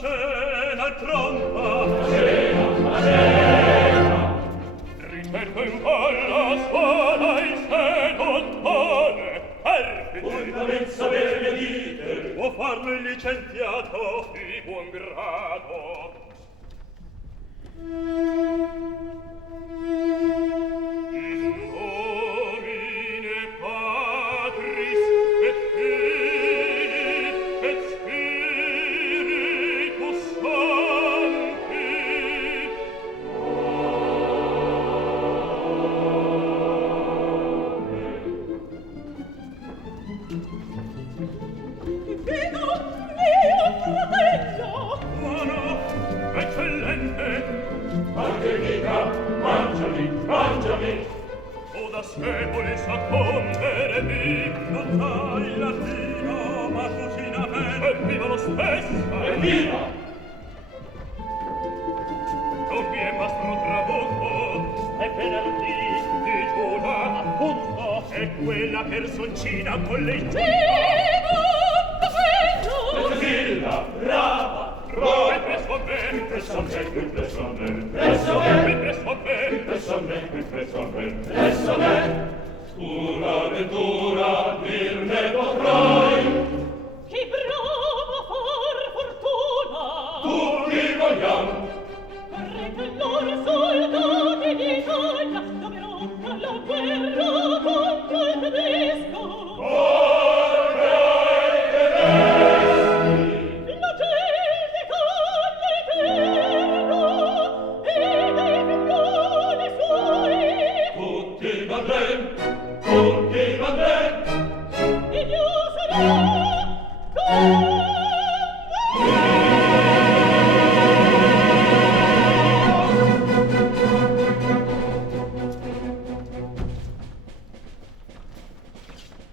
cena è pronta. La cena. Rimetto in palla suona il sedottone. Ultimamente sapere dite. Può farlo il licenziato di buon grado. In nomine Patris et Filii et Spiritus Sancti. Vedo mio fratello! Buono, eccellente. Anche mica, mangiami, mangiami. O da sé vuole soccombere di non sa il latino, ma cucina bene. Evviva lo stesso! Evviva! Non vi è mastro trabucco, è venerdì di Giuda, appunto, è quella personcina con le Zilda, brava, brava. Presso a me, Presso a me, presso a me. presso a me, presso a me, Presso a me, presso a me. Presso a me. Tu l'avventura dirne potrai. Che bravo for fortuna! Tutti vogliamo. Vorrei che loro